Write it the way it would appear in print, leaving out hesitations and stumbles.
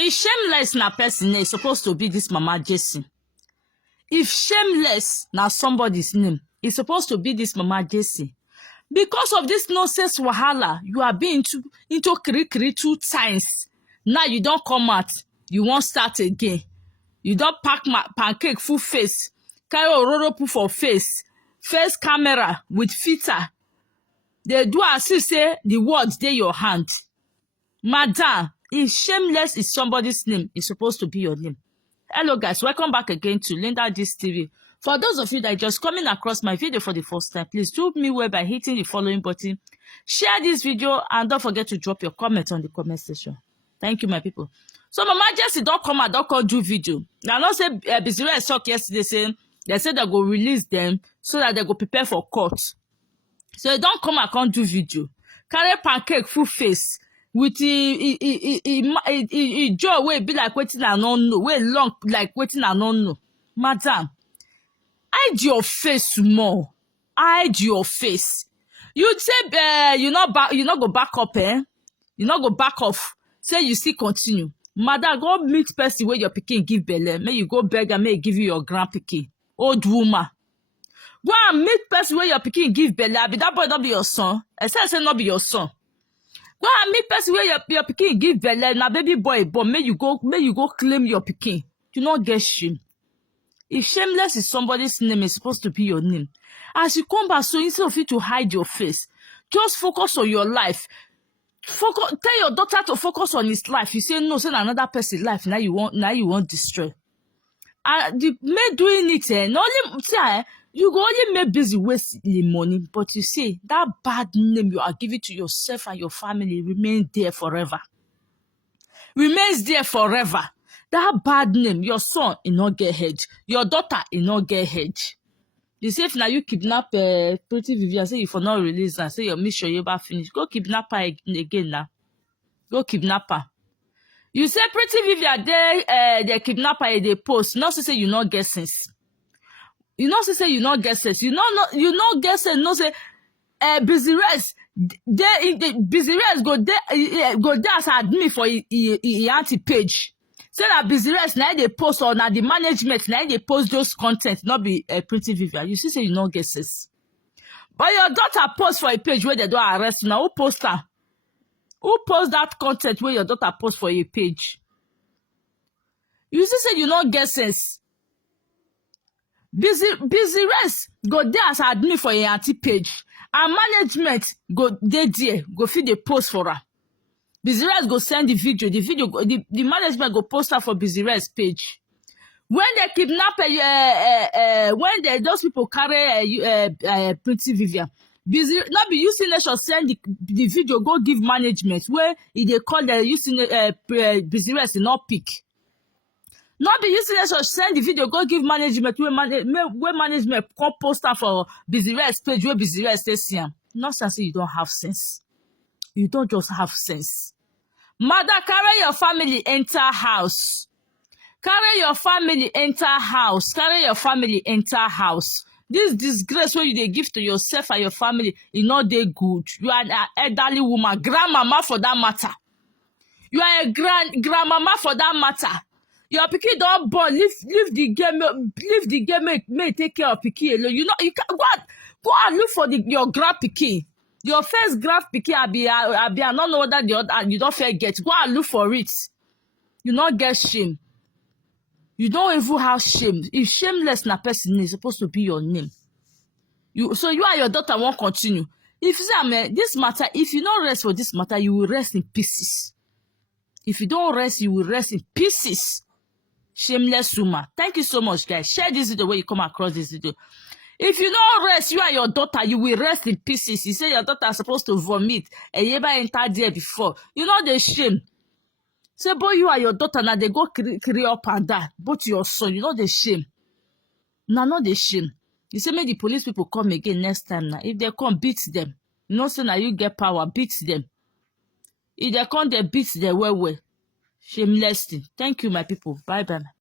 If shameless na person name, supposed to be this Mama Jessie. If shameless na somebody's name, it's supposed to be this Mama Jessie. Because of this nonsense wahala, you are being into kiri 2 times. Now you don't come out, you won't start again. You don't pack my pancake full face, carry ororo put for face camera with filter. They do as if say the words dey your hand. Madam, if shameless is somebody's name, it's supposed to be your name. Hello guys, welcome back again to Linda Gist TV. For those of you that are just coming across my video for the first time, please do me well by hitting the following button, share this video, and don't forget to drop your comment on the comment section. Thank you, my people. So Mama Jessie don't come out, don't do video. Now not say Bizarre talk yesterday saying they said they go release them so that they go prepare for court. So they don't come and can't do video. Carry pancake full face with the jaw way be like waiting and don't know, way long like waiting and don't know. Madam, hide your face more. Hide your face. You say you not go back up, eh? You not go back off. Say you still continue. Madam, go meet person where your pikin give belle. May you go beg and may give you your grand pikin. Old woman. Go and meet person where your pikin give belle. Be that boy not be your son. I say not be your son. Go and meet person where your pikin give belle. Now baby boy, but may you go claim your pikin. You not get shame. If shameless is somebody's name, it's supposed to be your name. As you come back, so instead of you to hide your face, just focus on your life. Focus. Tell your daughter to focus on his life. You say no, say another person's life. Now you want destroy. And the me doing it, not only say you go only make busy waste the money, but you see that bad name you are giving to yourself and your family remain there forever. Remains there forever. That bad name, your son, he not get head. Your daughter, he not get head. You say if now you kidnap Pretty Vivian, say if you not release and say your mission you about finish, go kidnap her again now. Go kidnap her. You say Pretty Vivian, they kidnap her, they post. Not to say you not get sense. You not to say you not get sense. You not get sense. No say busy rest. Busy rest go there as admin for anti page. Say that busy rest now they post or now the management now they post those content, not be Pretty Vivian. You see, say you not get sense. But your daughter post for a page where they don't arrest you. Now who post her? Who post that content where your daughter post for a page? You see, say you not get sense. Busy rest go there as admin for a anti page, and management go there go feed the post for her. Busy Rest go send the video. The management go post her for Busy Rest page. When they kidnap when those people carry Pretty Vivian, not be using nation send the video go give management where they call the using Busy Rest not pick. Not be using nation send the video go give management where management come post her for Busy Rest page where Busy Rest say not say you don't have sense. You don't just have sense. Mother, carry your family enter house. Carry your family enter house. Carry your family enter house. This disgrace when they give to yourself and your family is not they good. You are an elderly woman, grandmama for that matter. You are a grandmama for that matter. Your pikin don't born. Leave the game. May take care of pikin alone. You know you can go and look for your grand pikin. Your first grand pikin I don't know that the other you don't forget. Go and look for it. You not get shame. You don't even have shame. If shameless na person is supposed to be your name. So you and your daughter won't continue. If you say this matter, if you don't rest for this matter, you will rest in pieces. If you don't rest, you will rest in pieces. Shameless woman. Thank you so much, guys. Share this video when you come across this video. If you don't rest, you and your daughter, you will rest in pieces. You say your daughter is supposed to vomit and you ever entered there before. You know the shame. Say, boy, you and your daughter, now they go carry up and down. But your son, you know the shame. Now, not the shame. You say, make the police people come again next time now. If they come, beat them. You know, say now you get power, beat them. If they come, they beat them well. Shameless thing. Thank you, my people. Bye-bye.